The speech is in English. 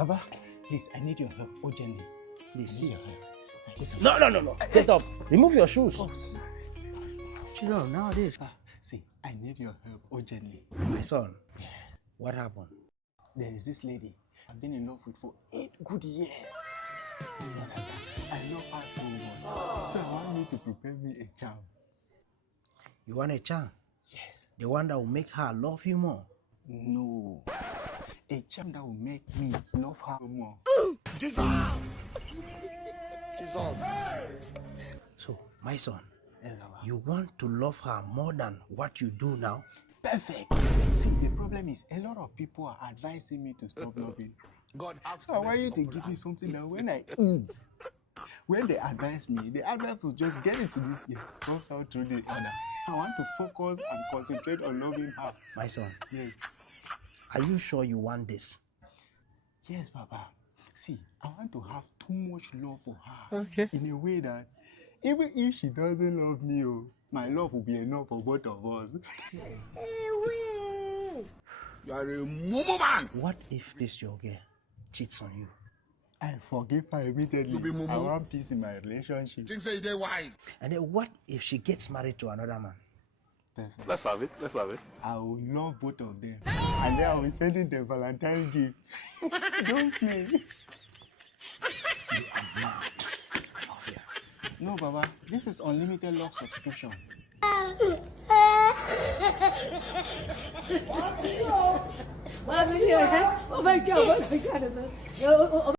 Baba, please, I need your help urgently. Please, see your help. Listen. No. Get up. Remove your shoes. Oh, Chill out nowadays. See, I need your help urgently. My son, what happened? There is this lady I've been in love with for 8 good years. I love her so much. So I want you to prepare me a charm. You want a charm? Yes. The one that will make her love you more? No. A charm that will make me love her more. Jesus! So, my son, Yes, Baba. you want to love her more than what you do now? Perfect. See, the problem is a lot of people are advising me to stop loving. So I want you to give me something that when I eat, when they advise me, the advice will just get into this ear, comes out through the other. I want to focus and concentrate on loving her. My son, Yes. are you sure you want this? Yes, Baba. See, I want to have too much love for her. Okay. In a way that even if she doesn't love me, my love will be enough for both of us. You are a Mumu man. What if this your girl cheats on you? I forgive her immediately. You be Mumu? I want peace in my relationship. Things say they wise. And then what if she gets married to another man? Perfect. Let's have it. I will love both of them. And then I will send in the Valentine's gift. Don't play. You are mad. Mafia. No, Baba. This is unlimited love subscription. Oh my God!